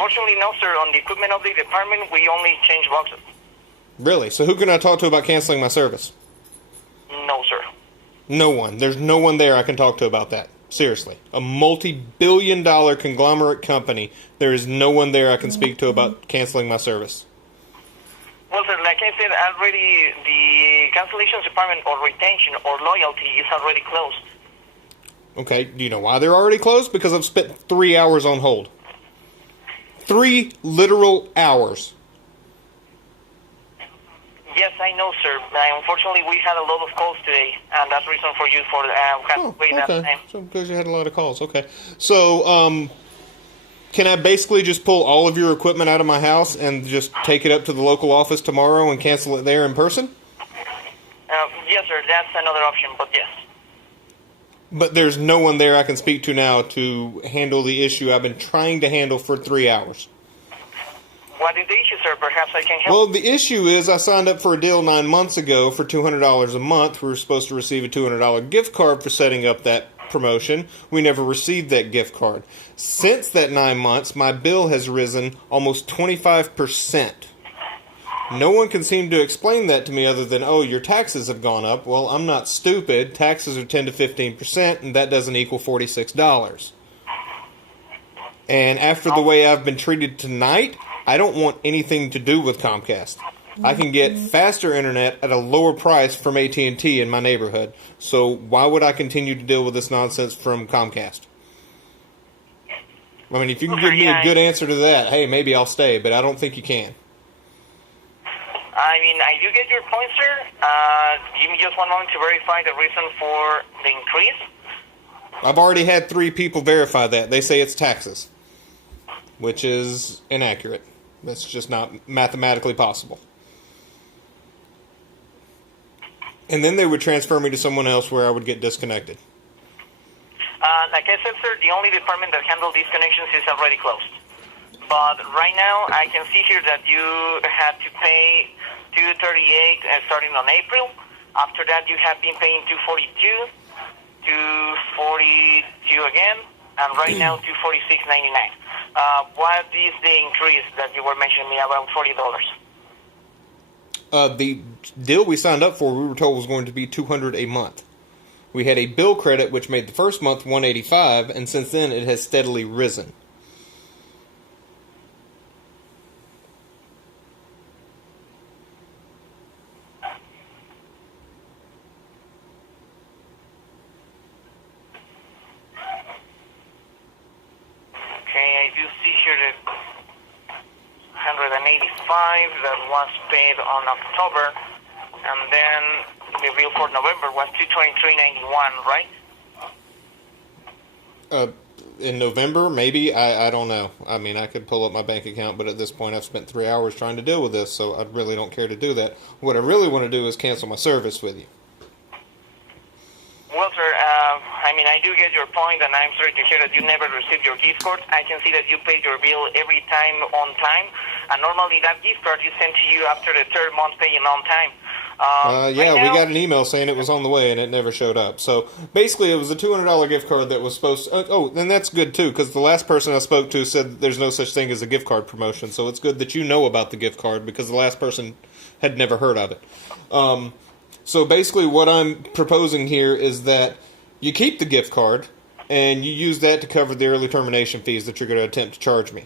Unfortunately, no, sir. On the equipment of the department, we only change boxes. Really? So who can I talk to about canceling my service? No, sir. No one. There's no one there I can talk to about that. Seriously. A multi-billion-dollar conglomerate company. There is no one there I can speak to about canceling my service. Well, sir, like I said already, the cancellations department or retention or loyalty is already closed. Okay, do you know why they're already closed? Because I've spent 3 hours on hold. 3 literal hours. Yes, I know, sir. Unfortunately, we had a lot of calls today, and that's the reason for you for wait that time. So because you had a lot of calls, okay. So, can I basically just pull all of your equipment out of my house and just take it up to the local office tomorrow and cancel it there in person? Yes, sir. That's another option, but yes. But there's no one there I can speak to now to handle the issue I've been trying to handle for 3 hours. What is the issue, sir? Perhaps I can help. Well, the issue is I signed up for a deal 9 months ago for $200 a month. We were supposed to receive a $200 gift card for setting up that promotion. We never received that gift card. Since that 9 months, my bill has risen almost 25%. No one can seem to explain that to me other than, oh, your taxes have gone up. Well, I'm not stupid. Taxes are 10 to 15%, and that doesn't equal $46. And after the way I've been treated tonight, I don't want anything to do with Comcast. I can get faster internet at a lower price from AT&T in my neighborhood. So why would I continue to deal with this nonsense from Comcast? I mean, if you can give me a good answer to that, hey, maybe I'll stay, but I don't think you can. I mean, I do get your point, sir. Give me just one moment to verify the reason for the increase. I've already had 3 people verify that. They say it's taxes, which is inaccurate. That's just not mathematically possible. And then they would transfer me to someone else where I would get disconnected. Like I said, sir, the only department that handles these connections is already closed. But right now, I can see here that you had to pay $238 starting on April. After that, you have been paying $242, $242 again, and right now $246.99. What is the increase that you were mentioning about $40? The deal we signed up for, we were told was going to be $200 a month. We had a bill credit which made the first month $185, and since then it has steadily risen. I do see here that 185 that was paid on October, and then the bill for November was $223.91, right? In November, maybe? I don't know. I mean, I could pull up my bank account, but at this point I've spent 3 hours trying to deal with this, so I really don't care to do that. What I really want to do is cancel my service with you. Well, sir, I mean, I do get your point, and I'm sorry to hear that you never received your gift card. I can see that you paid your bill every time on time, and normally that gift card is sent to you after the 3rd month paying on time. Yeah, we got an email saying it was on the way, and it never showed up. So, basically, it was a $200 gift card that was supposed to... Oh, and that's good, too, because the last person I spoke to said there's no such thing as a gift card promotion, so it's good that you know about the gift card, because the last person had never heard of it. So basically what I'm proposing here is that you keep the gift card and you use that to cover the early termination fees that you're going to attempt to charge me.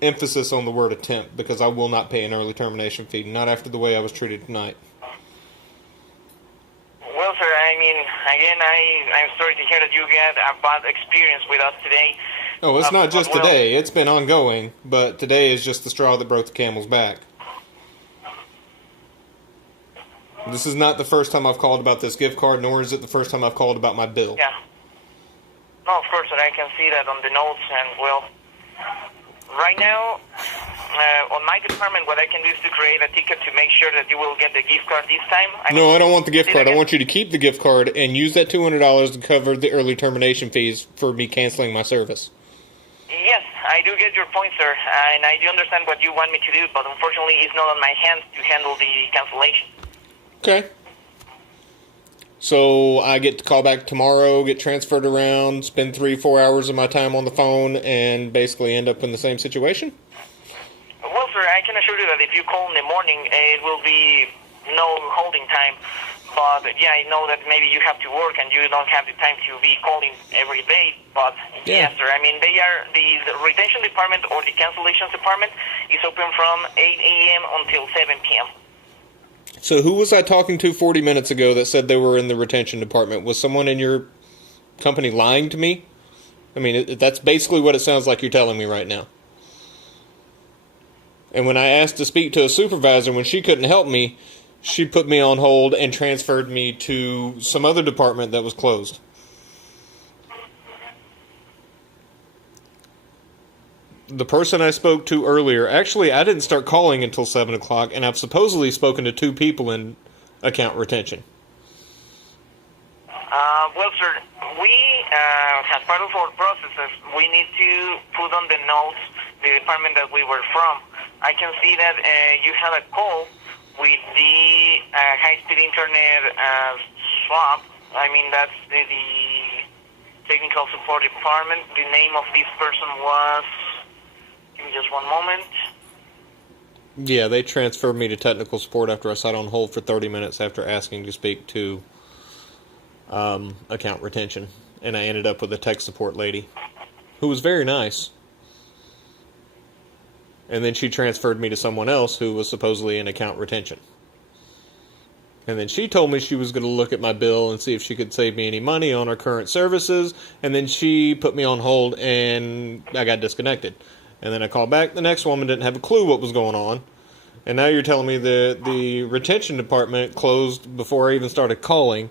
Emphasis on the word attempt, because I will not pay an early termination fee, not after the way I was treated tonight. Well, sir, I mean, again, I'm sorry to hear that you had a bad experience with us today. Oh, it's not just today. It's been ongoing, but today is just the straw that broke the camel's back. This is not the first time I've called about this gift card, nor is it the first time I've called about my bill. Yeah. No, of course, and I can see that on the notes, and, well, right now, on my department, what I can do is to create a ticket to make sure that you will get the gift card this time. No, I don't want the gift card. I want you to keep the gift card and use that $200 to cover the early termination fees for me canceling my service. Yes, I do get your point, sir, and I do understand what you want me to do, but unfortunately it's not on my hands to handle the cancellation. Okay. So I get to call back tomorrow, get transferred around, spend 3-4 hours of my time on the phone, and basically end up in the same situation? Well, sir, I can assure you that if you call in the morning, it will be no holding time. But yeah, I know that maybe you have to work and you don't have the time to be calling every day. But yes, sir. I mean, they are the retention department or the cancellations department is open from 8 a.m. until 7 p.m. So who was I talking to 40 minutes ago that said they were in the retention department? Was someone in your company lying to me? I mean, that's basically what it sounds like you're telling me right now. And when I asked to speak to a supervisor, when she couldn't help me, she put me on hold and transferred me to some other department that was closed. The person I spoke to earlier, actually, I didn't start calling until 7 o'clock, and I've supposedly spoken to 2 people in account retention. Well, sir, we, as part of our processes, we need to put on the notes the department that we were from. I can see that you had a call with the high-speed internet swap. I mean, that's the technical support department. The name of this person was... Give me just one moment. Yeah, they transferred me to technical support after I sat on hold for 30 minutes after asking to speak to account retention. And I ended up with a tech support lady who was very nice. And then she transferred me to someone else who was supposedly in account retention. And then she told me she was going to look at my bill and see if she could save me any money on our current services. And then she put me on hold and I got disconnected. And then I called back. The next woman didn't have a clue what was going on. And now you're telling me that the retention department closed before I even started calling.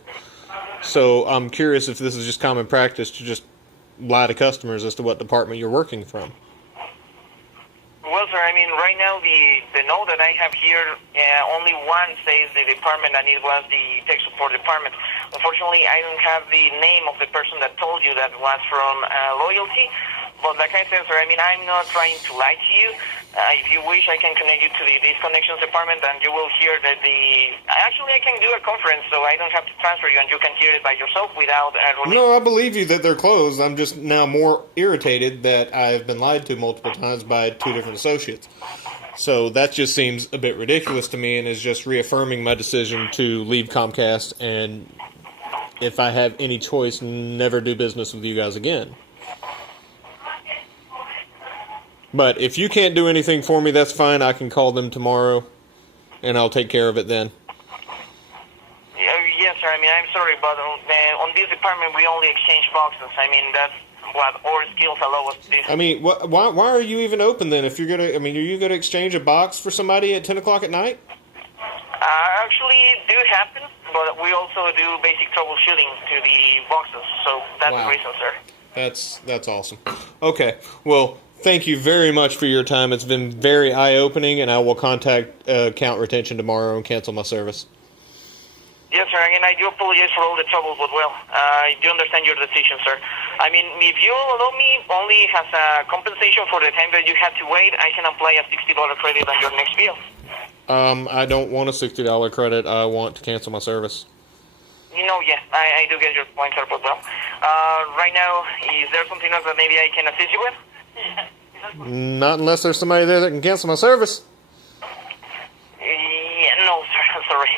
So I'm curious if this is just common practice to just lie to customers as to what department you're working from. Well, sir, I mean, right now the note that I have here, only one says the department, and it was the tech support department. Unfortunately, I don't have the name of the person that told you that was from Loyalty. But like I said, sir, I mean, I'm not trying to lie to you. If you wish, I can connect you to the disconnections department, and you will hear that Actually, I can do a conference, so I don't have to transfer you, and you can hear it by yourself without... No, I believe you that they're closed. I'm just now more irritated that I've been lied to multiple times by 2 different associates. So that just seems a bit ridiculous to me, and is just reaffirming my decision to leave Comcast, and if I have any choice, never do business with you guys again. But if you can't do anything for me, that's fine. I can call them tomorrow, and I'll take care of it then. Yes, sir. I mean, I'm sorry, but on this department, we only exchange boxes. I mean, that's what our skills allow us to do. I mean, why are you even open then? If you're gonna, I mean, are you gonna exchange a box for somebody at 10 o'clock at night? Actually, it do happen, but we also do basic troubleshooting to the boxes. So that's the reason, sir. That's awesome. Okay, well. Thank you very much for your time. It's been very eye-opening, and I will contact account retention tomorrow and cancel my service. Yes, sir, and I do apologize for all the trouble, but well, I do understand your decision, sir. I mean, if you allow me only as a compensation for the time that you had to wait, I can apply a $60 credit on your next bill. I don't want a $60 credit. I want to cancel my service. No, yeah, I do get your point, sir, but well. Right now, is there something else that maybe I can assist you with? Not unless there's somebody there that can cancel my service. Yeah, no, sir. Sorry.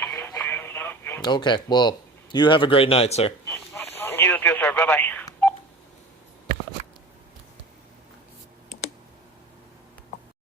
Okay, well, you have a great night, sir. You too, sir. Bye-bye.